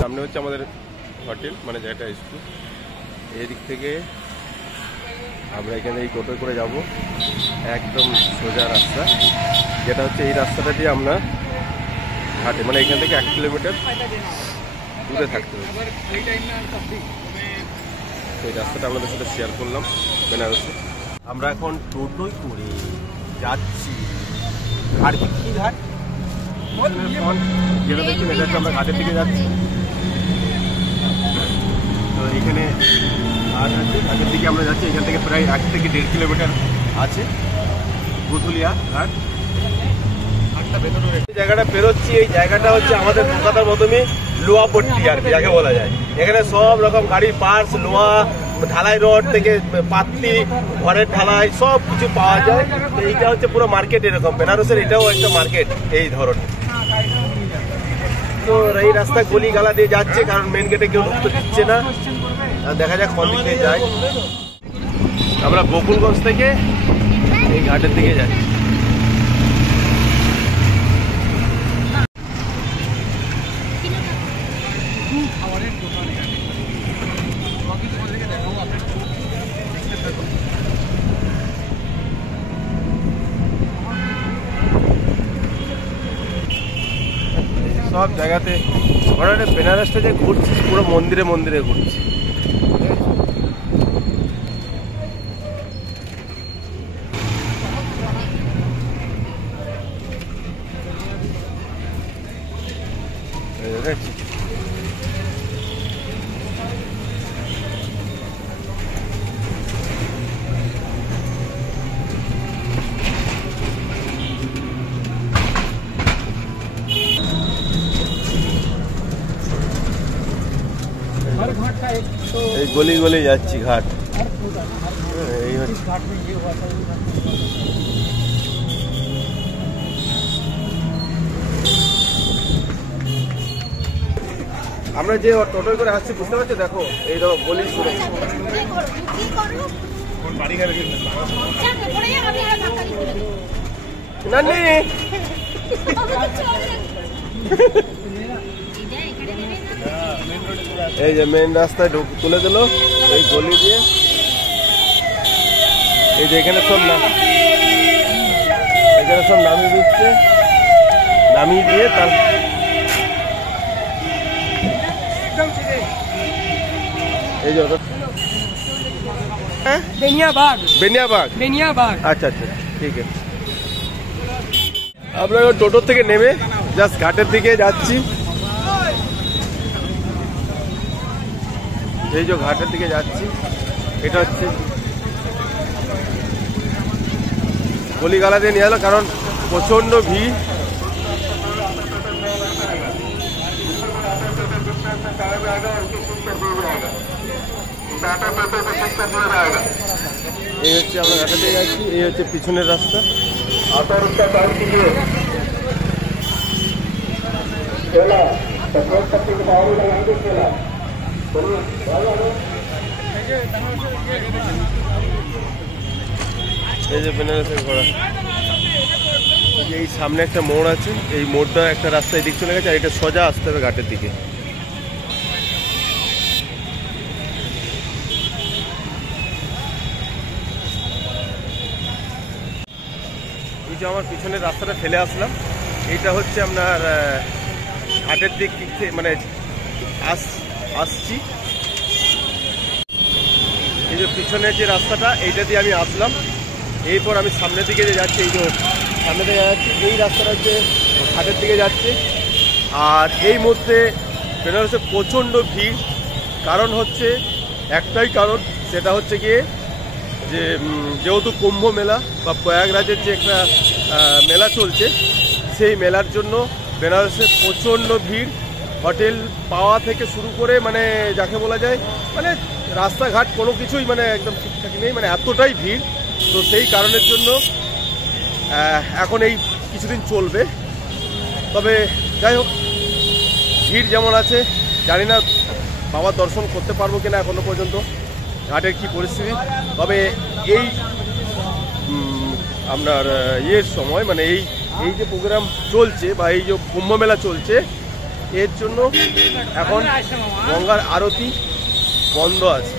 সামনে হচ্ছে আমাদের হোটেল, মানে যেটা স্কুল। এই দিক থেকে আমরা এখানে এই টোটো করে যাব, একদম সোজা রাস্তা, যেটা হচ্ছে এই রাস্তাটা দিয়ে আমরা ঘাটে, মানে এখান থেকে 1 কিলোমিটার দূরে থাকতে হবে। এই রাস্তাটা আপনাদের সাথে শেয়ার করলাম বেনারসে। আমরা এখন টোটোই করে যাচ্ছি ঘাট। কি ঘাট? যেটা দেখছি এটা হচ্ছে আমরা ঘাটের দিকে যাচ্ছি। তো এখানে ঘাট আছে, ঘাটের দিকে আমরা যাচ্ছি। এখান থেকে প্রায় 1 থেকে 1.5 কিলোমিটার আছে বুধুলিয়া ঘাট। এই জায়গাটা পেরোচ্ছি, এই জায়গাটা হচ্ছে আমাদের কলকাতার মতনই লোহাপট্টি আর কি যাকে বলা যায়। এখানে সব রকম গাড়ির পার্টস, লোহা, ঢালাই রড থেকে পাত্তি, ঘরের ঢালাই সব কিছু পাওয়া যায়। তো এইটা হচ্ছে পুরো মার্কেট এরকম। বেনারসের এটাও একটা মার্কেট এই ধরনের। তো এই রাস্তা গলি গালা দিয়ে যাচ্ছে, কারণ মেন গেটে কেউ ঢুকতে দিচ্ছে না। দেখা যাক কোন দিক দিয়ে যায়। আমরা বকুলগঞ্জ থেকে এই ঘাটের দিকে যাই। সব জায়গাতে ওখানে বেনারসটা যে ঘুরছিস পুরো মন্দিরে মন্দিরে ঘুরছি। এই গলি গলি যাচ্ছি ঘাট। এই আমরা যে টোটো করে আসছি বুঝতে পারছো, দেখো এই দেখো গলি শুরু। নানি এই যে মেন রাস্তায় তুলে দিল এই গলি দিয়ে। এই যে এখানে সব নামিয়ে দিচ্ছে, নামিয়ে দিয়ে তার এই যে বেনিয়াবাগ। আচ্ছা আচ্ছা ঠিক আছে। আমরা টোটো থেকে নেমে জাস্ট ঘাটের দিকে যাচ্ছি। এই যে ঘাটের দিকে যাচ্ছি, এটা হচ্ছে গলিগালা দিয়ে নিয়ে এলো, কারণ প্রচন্ড ভিড়। এই হচ্ছে আমরা ঘাটের দিকে যাচ্ছি, এই হচ্ছে পিছনের রাস্তা। এই যে বেনারসের ঘোড়া। এই সামনে একটা মোড় আছে, এই মোড়টা একটা রাস্তা এদিক চলে গেছে, আর এটা সোজা আসতে হবে ঘাটের দিকে। এই যে আমার পিছনের রাস্তাটা ফেলে আসলাম, এইটা হচ্ছে আপনার ঘাটের দিক থেকে মানে আসছি। এই যে পিছনের যে রাস্তাটা এইটা দিয়ে আমি আসলাম, এরপর আমি সামনের দিকে যে যাচ্ছি, এই যে সামনে দিকে যাচ্ছি, এই রাস্তাটা হচ্ছে ঘাটের দিকে যাচ্ছে। আর এই মুহূর্তে বেনারসে প্রচণ্ড ভিড়, কারণ হচ্ছে একটাই কারণ, সেটা হচ্ছে গিয়ে যে যেহেতু কুম্ভ মেলা বা প্রয়াগরাজের যে একটা মেলা চলছে, সেই মেলার জন্য বেনারসে প্রচণ্ড ভিড়। হোটেল পাওয়া থেকে শুরু করে মানে যাকে বলা যায় মানে রাস্তাঘাট কোনো কিছুই মানে একদম ঠিকঠাক নেই, মানে এতটাই ভিড়। তো সেই কারণের জন্য এখন এই কিছুদিন চলবে। তবে যাই হোক, ভিড় যেমন আছে জানি না বাবার দর্শন করতে পারবো কিনা এখনো পর্যন্ত, ঘাটের কি পরিস্থিতি। তবে এই আপনার ইয়ের সময় মানে এই যে প্রোগ্রাম চলছে বা এই যে কুম্ভ মেলা চলছে, এর জন্য এখন গঙ্গার আরতি বন্ধ আছে,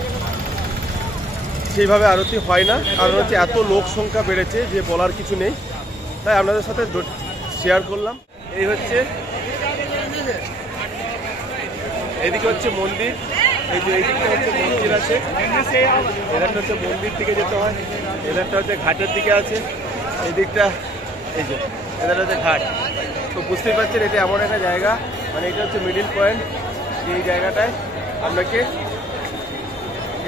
সেইভাবে আরতি হয় না। কারণ হচ্ছে এত লোক সংখ্যা বেড়েছে যে বলার কিছু নেই। তাই আপনাদের সাথে শেয়ার করলাম। এই হচ্ছে, এদিকে হচ্ছে মন্দির, এই যে এইদিকে হচ্ছে মন্দির আছে, এখানটা হচ্ছে মন্দির দিকে যেতে হয়, এখানটা হচ্ছে ঘাটের দিকে আছে, এই দিকটা এই যে এখানটা হচ্ছে ঘাট। তো বুঝতেই পারছেন এটা এমন একটা জায়গা, মানে এটা হচ্ছে মিডিল পয়েন্ট, এই জায়গাটায় আপনাকে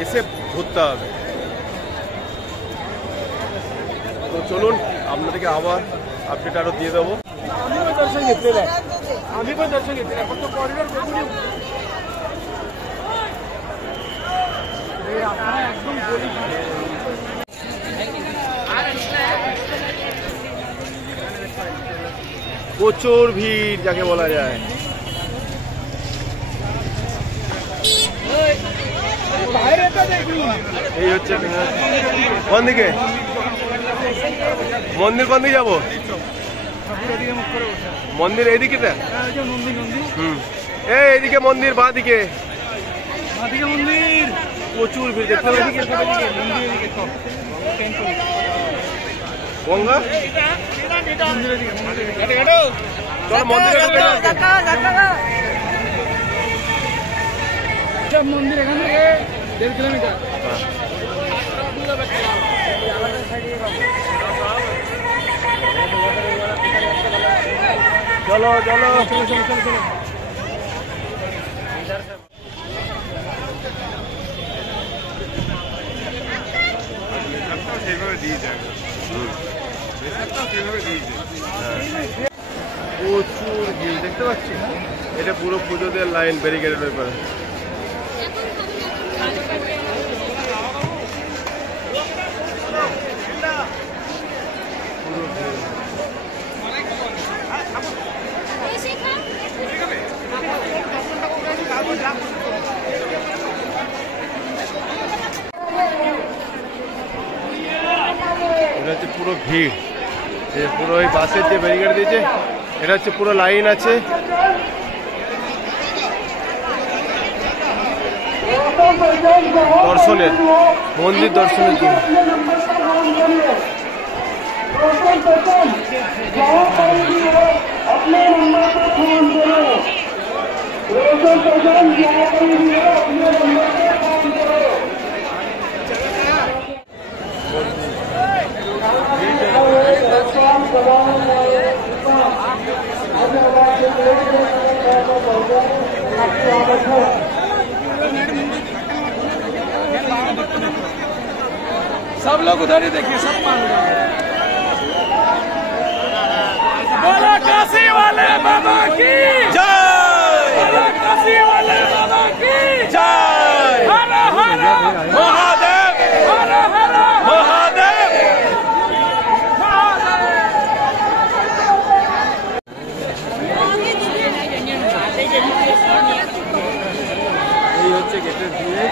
এসে ঘুরতে হবে। তো চলুন আপনাদেরকে आवार अपडेट आरो दिए देव। प्रचुर भीड़ जाके बोला जाए। এই হচ্ছে কোন দিকে মন্দির, কোন দিকে যাবো? মন্দির এইদিকে, এইদিকে মন্দির, বাঁ দিকে মন্দির। প্রচুর ভিড় দেখতে হবে। গঙ্গা চল মন্দিরে মন্দির এখান থেকে 1.5 কিলোমিটার। চলো চলো প্রচুর ভিড় দেখতে পাচ্ছি। এটা পুরো পুজোদের লাইন, ব্যারিকেডের ব্যাপারে। এটা হচ্ছে পুরো ভিড়, পুরো ওই বাসের যে ব্যারিকেড দিয়েছে, এটা হচ্ছে পুরো লাইন আছে। দর্শনের, মন্দির দর্শনের জন্য। सब लोग उधर ही देखिए, सब मान बोलो काशी वाले बाबा की जय, बोलो काशी वाले बाबा की जय, हर हर महादेव, हर हर महादेव। এই হচ্ছে গেটের দিয়ে,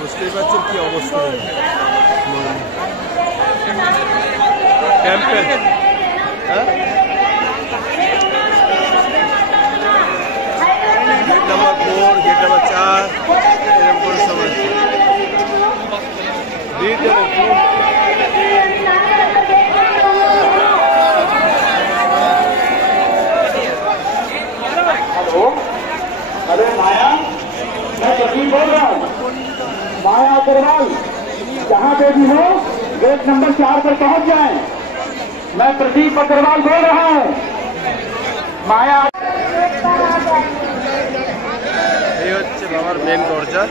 বুঝতেই পারছেন কি অবস্থা। Campaign gate number 4, gate number 4 एरम করে সবাই দিতে দেখো। हेलो, अरे माया, मैं प्रदीप बोल रहा हूँ। माया अग्रवाल, जहाँ पे भी हो गेट नंबर 4 पर पहुँच जाएं। मैं प्रदीप अग्रवाल बोल रहा हूँ। माया এই হচ্ছে বাবার মেন দরজা।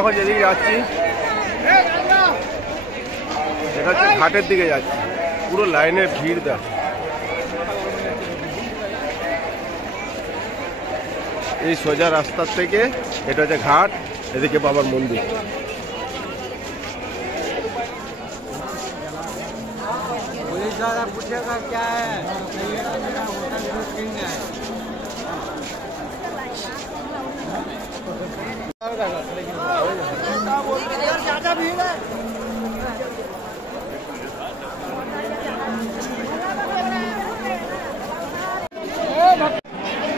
এখন যেদিকে যাচ্ছি এটা হচ্ছে ঘাটের দিকে যাচ্ছি, পুরো লাইনের ভিড় দেখ। এই সোজা রাস্তার থেকে এটা হচ্ছে ঘাট, এদিকে বাবার মন্দির।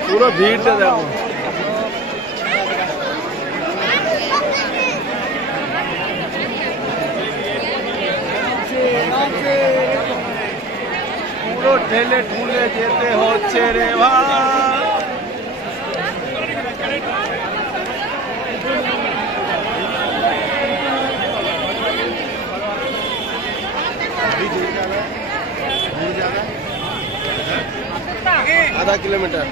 পুরো ভিড়টা দেখো। পুরো ঠেলে ঠুলে যেতে হচ্ছে রে ভাই। आधा किलोमीटर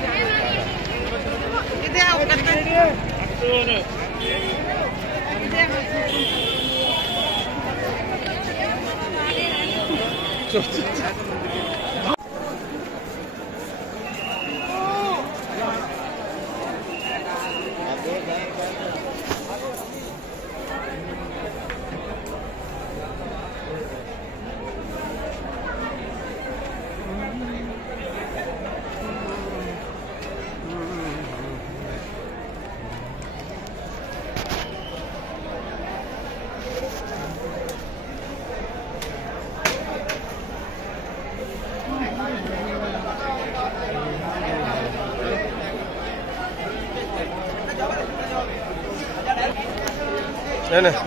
नहीं नहीं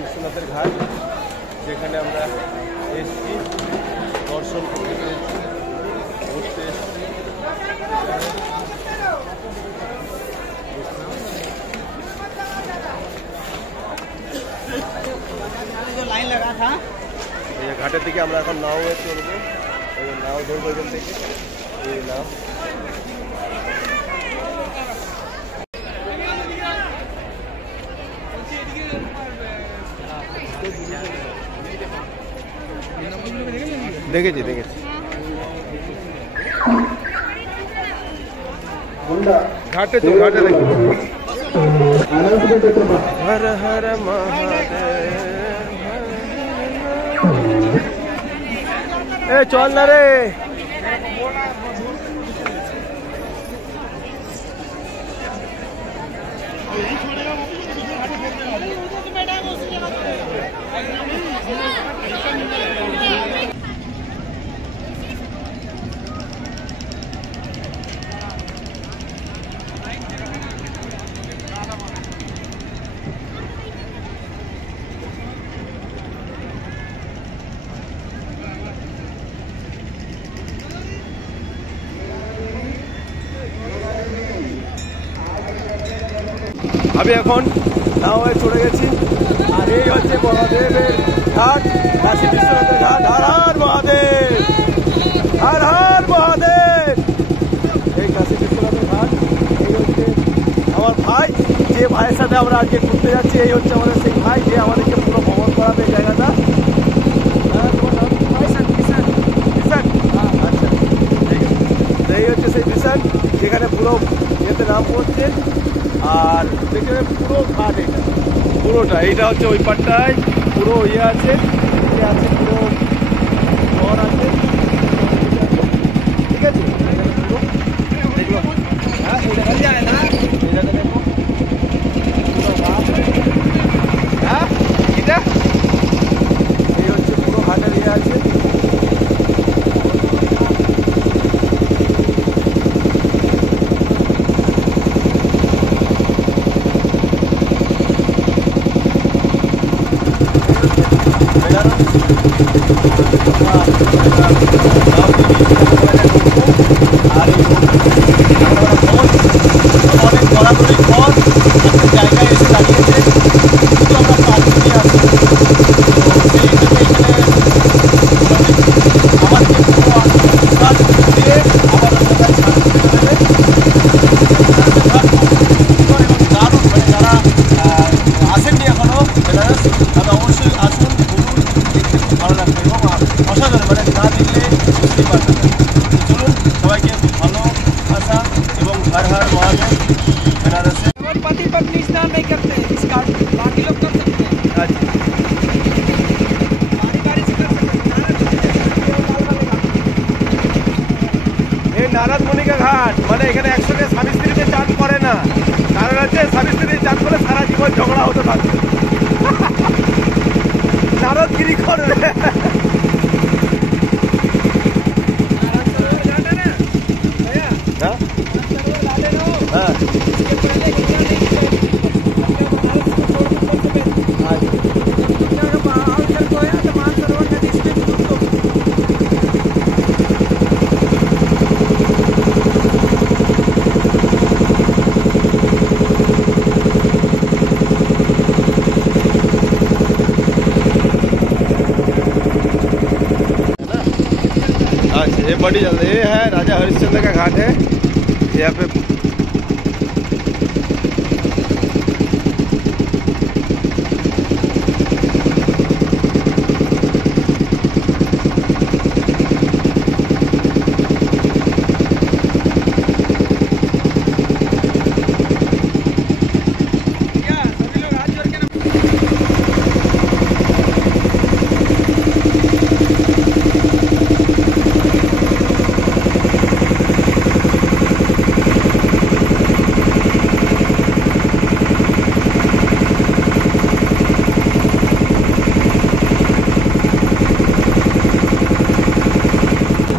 বিশ্বনাথের ঘাট, যেখানে আমরা এসছি দর্শন করতে পেরেছি, ঘুরতে এসছি। এই ঘাটের দিকে আমরা এখন নাও চলবো, এই নাও ধরবো এখান থেকে, এই নাও। দেখেছি দেখেছি ঘাটে তো ঘাটে দেখি। হর হর মহাদেব, এ চল না রে। আমি এখন নাওয়ে চলে গেছি, আর এই হচ্ছে মহাদেবের ঘাট, কাশী বিশ্বনাথের ঘাট। হর হর মহাদেব, হর হর মহাদেব। এই কাশী বিশ্বনাথের ঘাট, এই হচ্ছে আমার ভাই, যে ভাইয়ের সাথে আমরা আজকে ঘুরতে যাচ্ছি। এই হচ্ছে আমাদের সেই ভাই, যে আমাদেরকে পুরো ভ্রমণ করাবে এই জায়গাটা। আচ্ছা, ঠিক আছে। এই হচ্ছে সেই বিশাল, যেখানে পুরো ইয়েতে নাম পড়ছে। আর দেখে পুরো ঘাট, এটা পুরোটা, এইটা হচ্ছে ওই পাটটায় পুরো ইয়ে আছে, পুরো ঘর আছে, ঠিক আছে। দেখলো হ্যাঁ, এই দেখা যায় না, এই জায়গাটা দেখো হ্যাঁ, এটা এই হচ্ছে পুরো ঘাটের ইয়ে আছে। আর এই অনেক দৌড়াদৌড়ির পর একটা জায়গায় এসে দাঁড়িয়েছে, কিন্তু আমরা পার্কিংয়ে আছি। তো সেই হিসেবে এখানে আমাদেরকে পুরো স্টার্ট দিয়ে আবার ওই জায়গায় ছাড় করে দেবে। এবং দারুণ, মানে যারা আসেননি এখনো বেনারস, তারা অবশ্যই আসুন, ঘুরুন, দেখতে খুব ভালো লাগবে এবং অসাধারণ, মানে না দেখলে বুঝতেই পারবেন না। চলুন সবাইকে ভালো আসা এবং হর হর মহাদেব বেনারসে। केवल पति पत्नी स्नान नहीं करते इस घाट में, बाकी लोग कर सकते हैं, আচ্ছা, बारी बारी से कर सकते हैं। এই নারদ মণিকা ঘাট, মানে এখানে একসঙ্গে স্বামী স্ত্রীতে চান করে না, কারণ হচ্ছে স্বামী স্ত্রী চান করে সারা জীবন ঝগড়া হতে পারবে। নারদগিরি করবে। सरोवर घाट है ना भैया, হ্যাঁ सरोवर घाट है ना वो, হ্যাঁ इसके पहले गंगा नहीं थी, अपने बनारस को छोड़ के ऊपर से गंगा का बहाव इधर को है तो मानसरोवर नदी से दूर तो अच्छा, ये बड़ी जल्द ये है राजा हरिश्चंद्र का घाट है यहाँ पे। क्या सभी लोग हाथ जोड़ के ना वो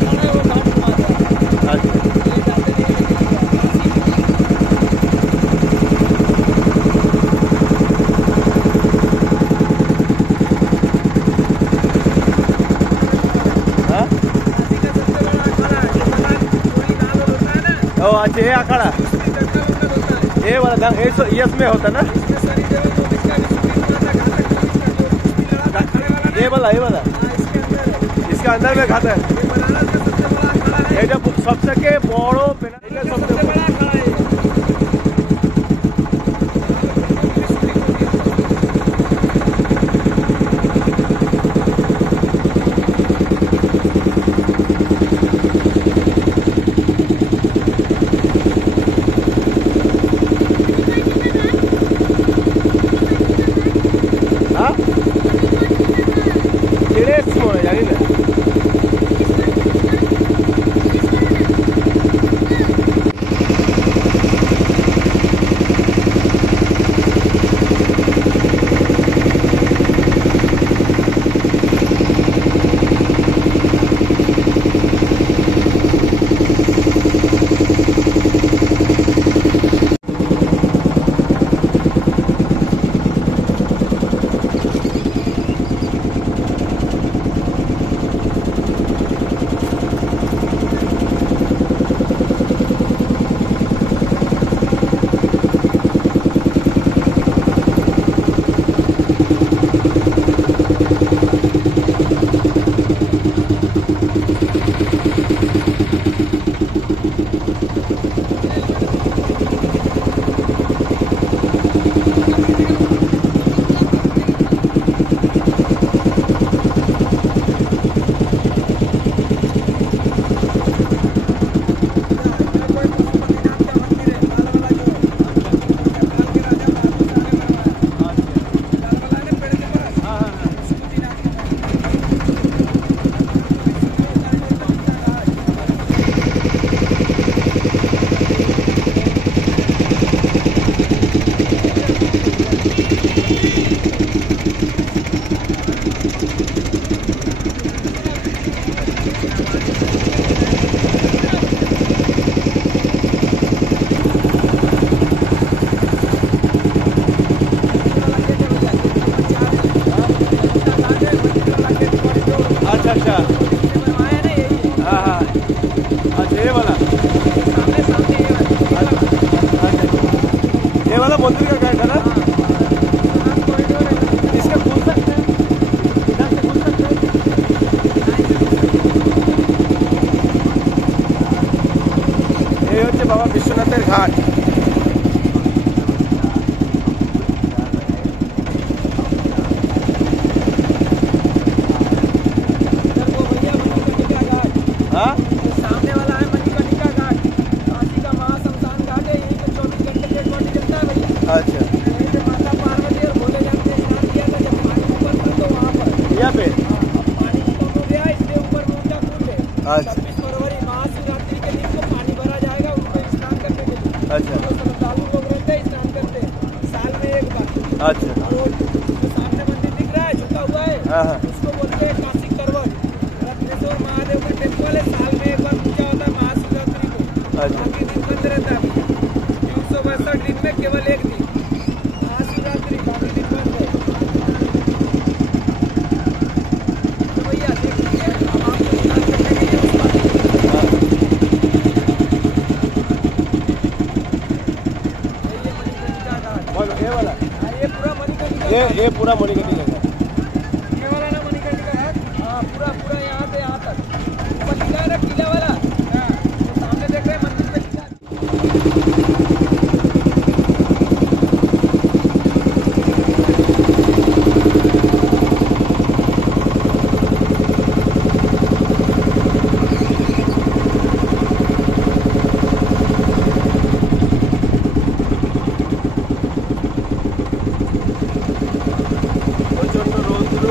घाट घुमा दो, अच्छा, ले जाते नहीं हाँ नदी का सबसे बड़ा अखाड़ा है, जो भगवान पूरी नाल और होता है ना, ओ अच्छा, ये अखाड़ा उसमें गंगा वंगा होता है, ये वाला ये इसमें होता ना, इसमें शनि देवल को दिखता है, सुप्रीम कोर्ट का घातक पुलिस का जो कुश्ती लड़ा था खड़े वाला ना, ये वाला हाँ, इसके अंदर है। इसका अंदर में खाता है। ये बनारस का सबसे बड़ा अखाड़ा है, ये जब सबसे बड़ो सबसे बड़ा अखाड़ा है ये। हाँ तेरे जानी ना। अच्छा बनवाया ना यही है। हाँ हाँ अच्छा ये वाला सामने सामने ये वाला अच्छा ये वाला मंदिर का गेट है ना कॉरिडोर है। इसका खुल सकते हैं इधर से खुल सकते हैं ये হচ্ছে বাবা বিশ্বনাথের ঘাট इधर वो भैया मणिकर्णिका घाट, हाँ जो सामने वाला है मणिकर्णिका घाट, काशी का महाश्मशान घाट है। यहीं पे 24 घंटे डेड बॉडी चलता है भैया। अच्छा यहीं पे माता पार्वती और भोले नाथ ने स्नान किया था जब पानी ऊपर था तो वहाँ पर। यहाँ पे अब पानी कम हो गया इसलिए ऊपर में ऊंचा कुंड है। अच्छा 26 फरवरी महाशिवरात्रि के दिन को पानी भरा जाएगा उनको स्नान करने के लिए। अच्छा तो श्रद्धालु लोग रहते हैं स्नान करते हैं साल में एक बार। अच्छा और जो सामने मंदिर दिख रहा है झुका हुआ है हाँ हाँ उसको बोलते हैं काशी करवल। रत्नेश्वर महादेव का टेम्पल है, साल में एक बार पूजा होता है महाशिवरात्रि को। अच्छा बाकी दिन बंद रहता है भैया। 362 दिन में केवल एक दिन महाशिवरात्रि, बाकी दिन बंद है। तो भैया देख लीजिए अब आपको स्नान करने के लिए उस पानी ये मणिकर्णिका घाट। बोलो ये वाला ये पूरा मणिकर्णिका ये पूरा मणिकर्णिका का ये वाला ना मणिकर्णिका घाट। हाँ पूरा पूरा यहाँ से यहाँ तक ऊपर लिखा है ना किला वाला। तो सामने देख रहे हैं मंदिर पे लिखा है। প্রচন্ড রৌদ্র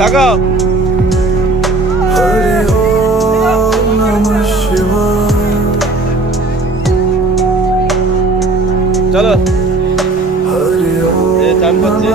তাকাও চলো এ চান করছি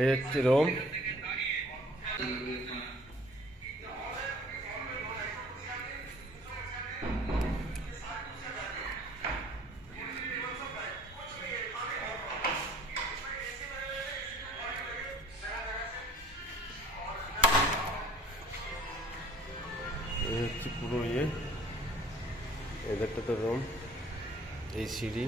এই হচ্ছে রোম এই হচ্ছে পুরো ইয়ে এদেরটা তো রুম এই সিঁড়ি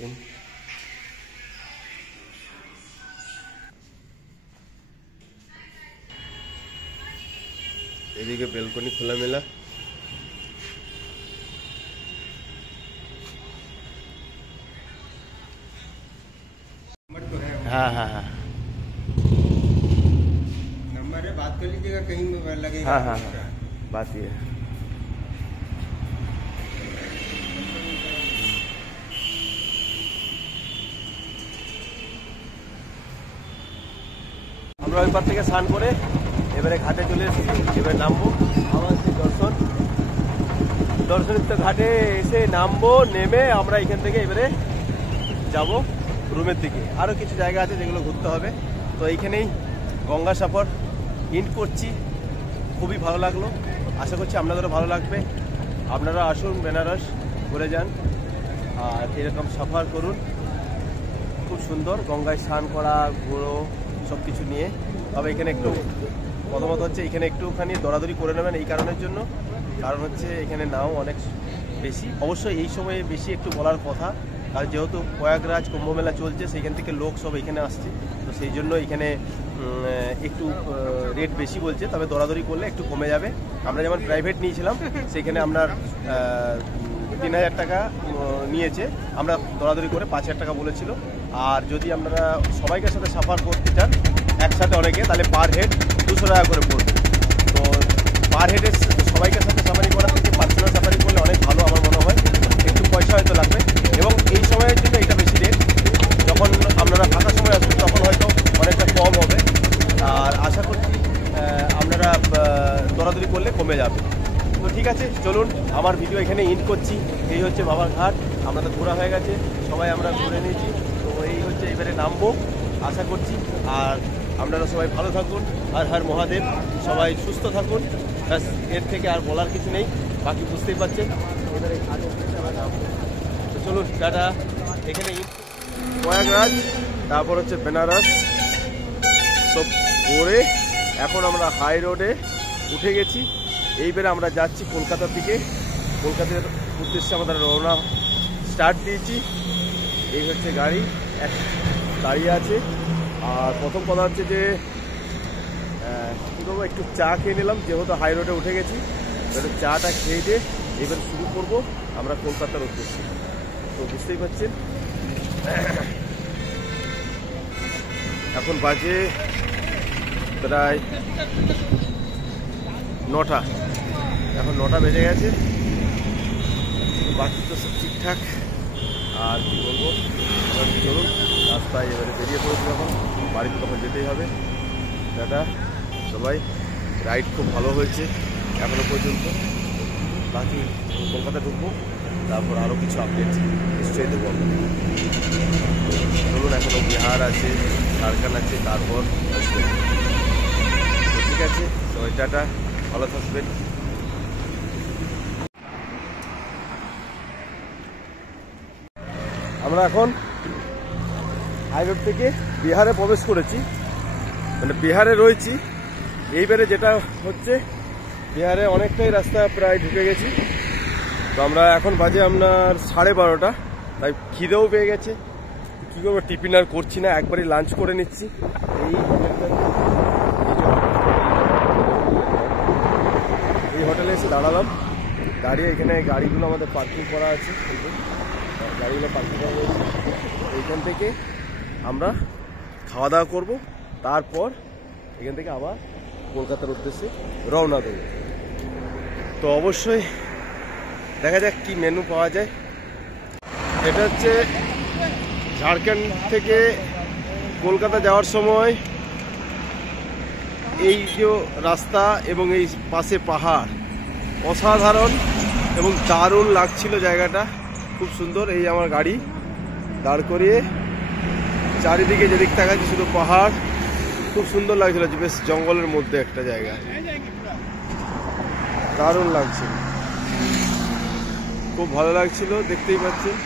পাচ্ছেন। এদিকে বেলকনি খোলামেলা। हाँ हाँ हाँ नंबर है, बात कर लीजिएगा, कहीं लगेगा। हाँ हाँ हाँ बात ये है। আমরা ওই পার থেকে স্নান করে এবারে ঘাটে চলে এসেছি। এবারে নামবো আবার সেই দর্শনিত ঘাটে এসে নামবো, নেমে আমরা এখান থেকে এবারে যাব রুমের দিকে। আরও কিছু জায়গা আছে যেগুলো ঘুরতে হবে। তো এইখানেই গঙ্গা সফর ইন্ড করছি। খুবই ভালো লাগলো, আশা করছি আপনাদেরও ভালো লাগবে। আপনারা আসুন, বেনারস ঘুরে যান আর এরকম সফর করুন। খুব সুন্দর, গঙ্গায় স্নান করা, ঘোরো, সব কিছু নিয়ে। তবে এখানে একটু প্রথমত হচ্ছে এখানে একটুখানি দৌড়াদৌড়ি করে নেবেন এই কারণের জন্য, কারণ হচ্ছে এখানে নাও অনেক বেশি। অবশ্যই এই সময়ে বেশি একটু বলার কথা, আর যেহেতু প্রয়াগরাজ কুম্ভমেলা চলছে সেইখান থেকে লোক সব এখানে আসছে, তো সেই জন্য এখানে একটু রেট বেশি বলছে। তবে দৌড়াদৌড়ি করলে একটু কমে যাবে। আমরা যেমন প্রাইভেট নিয়েছিলাম সেইখানে আপনার 3000 টাকা নিয়েছে, আমরা দৌড়াদৌড়ি করে 5000 টাকা বলেছিল। আর যদি আপনারা সবাইকার সাথে সাফার করতে চান একসাথে অনেকে, তাহলে পার হেড 200 টাকা করে পড়বে। তো পার হেডে সবাইকার সাথে সাফারি করা থেকে পার্সোনাল সাফারি করলে অনেক ভালো আমার মনে হয়। একটু পয়সা হয়তো লাগবে, এবং এই সময়ের জন্য এটা বেশি রেট। যখন আপনারা ফাঁকা সময় আসবেন তখন হয়তো অনেকটা কম হবে। আর আশা করছি আপনারা দৌড়াদৌড়ি করলে কমে যাবে। তো ঠিক আছে, চলুন আমার ভিডিও এখানে ইন্ড করছি। এই হচ্ছে বাবার ঘাট, আপনাদের ঘোরা হয়ে গেছে, সবাই আমরা ঘুরে নিয়েছি। তো এই হচ্ছে এবারে নামবো আশা করছি। আর আপনারা সবাই ভালো থাকুন, আর হর মহাদেব, সবাই সুস্থ থাকুন। ব্যাস, এর থেকে আর বলার কিছু নেই, বাকি বুঝতেই পারছেন। এবারে ঘাটের থেকে আমরা নামবো। তো চলুন টাটা। এখানে প্রয়াগরাজ, তারপর হচ্ছে বেনারস সব ঘুরে এখন আমরা হাই রোডে উঠে গেছি। এইবারে আমরা যাচ্ছি কলকাতার দিকে। কলকাতার উদ্দেশ্যে আমাদের রওনা স্টার্ট দিয়েছি। এই হচ্ছে গাড়ি দাঁড়িয়ে আছে। আর প্রথম কথা হচ্ছে যে কী করবো, একটু চা খেয়ে নিলাম, যেহেতু হাই রোডে উঠে গেছি। একটু চাটা খেয়ে দিয়ে এবার শুরু করবো আমরা কলকাতার উদ্দেশ্যে। তো বুঝতেই পারছেন এখন বাজে প্রায় 9টা, এখন 9টা বেজে গেছে। বাকি তো সব ঠিকঠাক। আর কি বলবো, চলুন রাস্তায় এবারে বেরিয়ে পড়েছি, যখন বাড়িতে তখন যেতেই হবে। দাদা সবাই, রাইড খুব ভালো হয়েছে এখনো পর্যন্ত। বাকি কলকাতা ঢুকবো, তারপর আরও কিছু আপডেট নিশ্চয়ই দেবো আপনাদের। চলুন, এখনও বিহার আছে, ঝাড়খণ্ড আছে, তারপর ঠিক আছে। তো টাটা, ভালো থাকবেন। আমরা এখন হাইরোড থেকে বিহারে প্রবেশ করেছি, মানে বিহারে রয়েছি। এইবারে যেটা হচ্ছে, বিহারে অনেকটাই রাস্তা প্রায় ঢুকে গেছি। তো আমরা এখন বাজে আপনার 12:30, তাই খিদেও পেয়ে গেছে। কী করবো, টিফিন আর করছি না, একবারই লাঞ্চ করে নিচ্ছি। এই হোটেলে এসে দাঁড়ালাম, দাঁড়িয়ে এখানে গাড়িগুলো আমাদের পার্কিং করা আছে, গাড়িগুলো পার্কিং করা রয়েছে। এইখান থেকে আমরা খাওয়া দাওয়া করবো, তারপর এখান থেকে আবার কলকাতার উদ্দেশ্যে রওনা দেবো। তো অবশ্যই দেখা যাক কি মেনু পাওয়া যায়। এটা হচ্ছে ঝাড়খণ্ড থেকে কলকাতা যাওয়ার সময় এই যে রাস্তা এবং এই পাশে পাহাড়, অসাধারণ এবং দারুণ লাগছিল জায়গাটা, খুব সুন্দর। এই আমার গাড়ি দাঁড় করিয়ে চারিদিকে যেদিক তাকাচ্ছি শুধু পাহাড়, খুব সুন্দর লাগছিল। বেশ জঙ্গলের মধ্যে একটা জায়গা, দারুণ লাগছিল, খুব ভালো লাগছিল, দেখতেই পাচ্ছেন।